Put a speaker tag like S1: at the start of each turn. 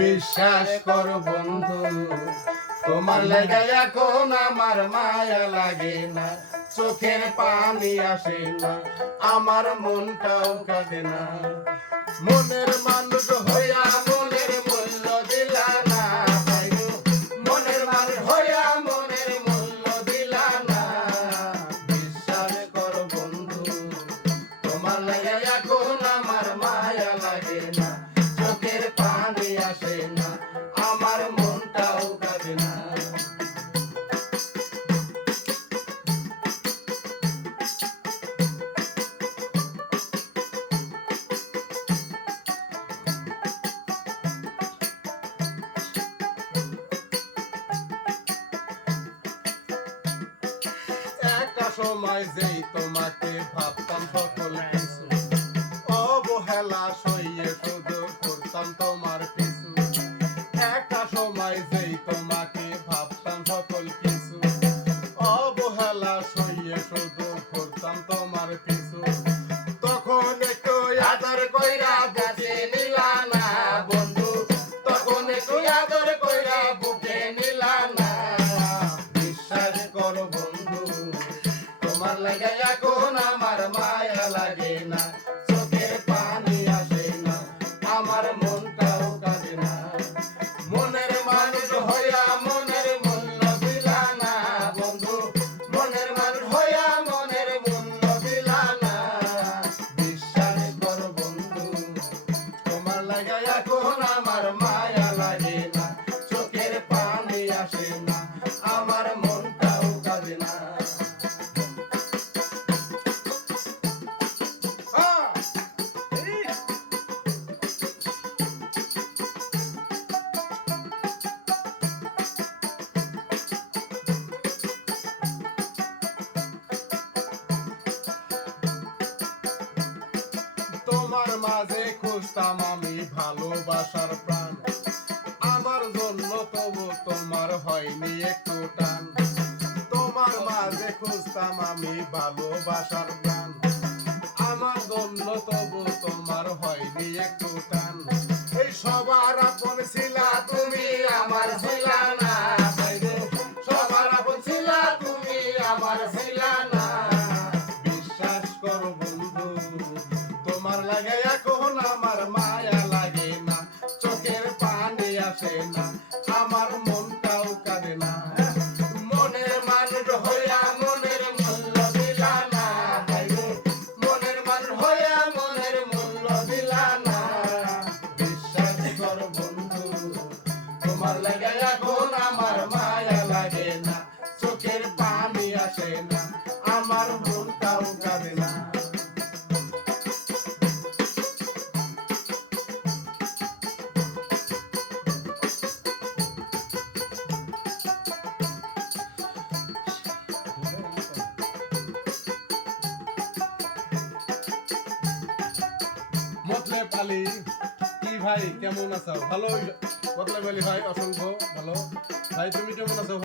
S1: বিশ্বাস কর বন্ধু, তোমার লেগে এখন আমার মায়া লাগে না, চোখের পানি আসে না, আমার মনটাও কাঁদে না। মনের মানুষ হইয়া মনের মূল্য দিলা না মনের মানুষ হইয়া মনের মূল্য দিলা না। বিশ্বাস কর বন্ধু, তোমার এখন আমার সময় যেই তোমাকে ভাবতাম সকল কিছু। অবহেলা সইয়ে শুধু করতাম তোমার পিছু। মাঝে খুঁজতাম আমি ভালোবাসার প্রাণ। আমার জন্য তবু তোমার হয়নি একটু টান। তোমার মাঝে খুঁজতাম আমি ভালোবাসার প্রাণ। আমার জন্য তবু তোমার হয়নি একটু টান। এই সবার আপন ছিলা তুমি, আমার ছিলা না। সবার আপন ছিলা তুমি, আমার ছিলা তোমার লাগে এখন আমার মায়া লাগে না চোখের পানি আসে না আমার মনটাও কাঁদে না মতলে পালি, কি ভাই, কেমন আছো? ভালো মতলে পালি ভাই অসংখ্য ভালো। ভাই তুমি কেমন আছো?